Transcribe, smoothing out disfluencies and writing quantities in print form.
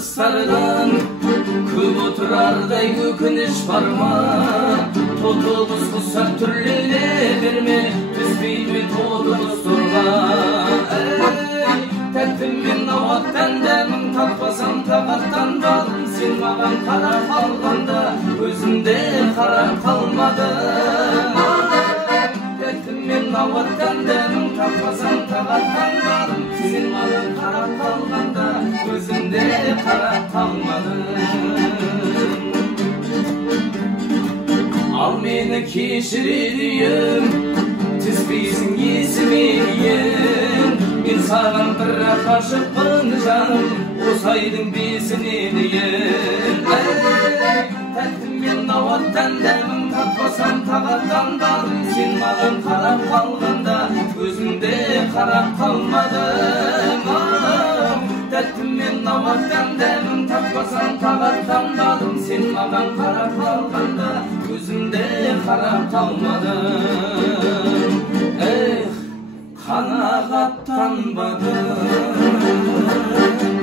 sarılan Көп oturarday ökünüş barma Totubuz kısa türlüğüne verme Tüzbeymi totubuz durgan Tәттім мен ауаттан дәмін таппасам тағаттан балым Сен маған қара қалғанда өзімде қара қалмады Тәттім мен ауаттан дәмін таппасам тағаттан балым Сен маған қара қалғанда өзімде қара қалмады Ал мені кешірейін Түспейсің есімейін Мен саған бірақ ғашықпын жаным Осы айдың бесіне дейін Тәттім мен ауаттан дәмін таппасам тағаттан балым Сен маған қарап қалғанда өзімде қарап қалмадым Тәттім мен ауаттан дәмін таппасам тағаттан балым Сен маған қарап қалғанда өзімде қарап қалмадым Қанағаттанбадым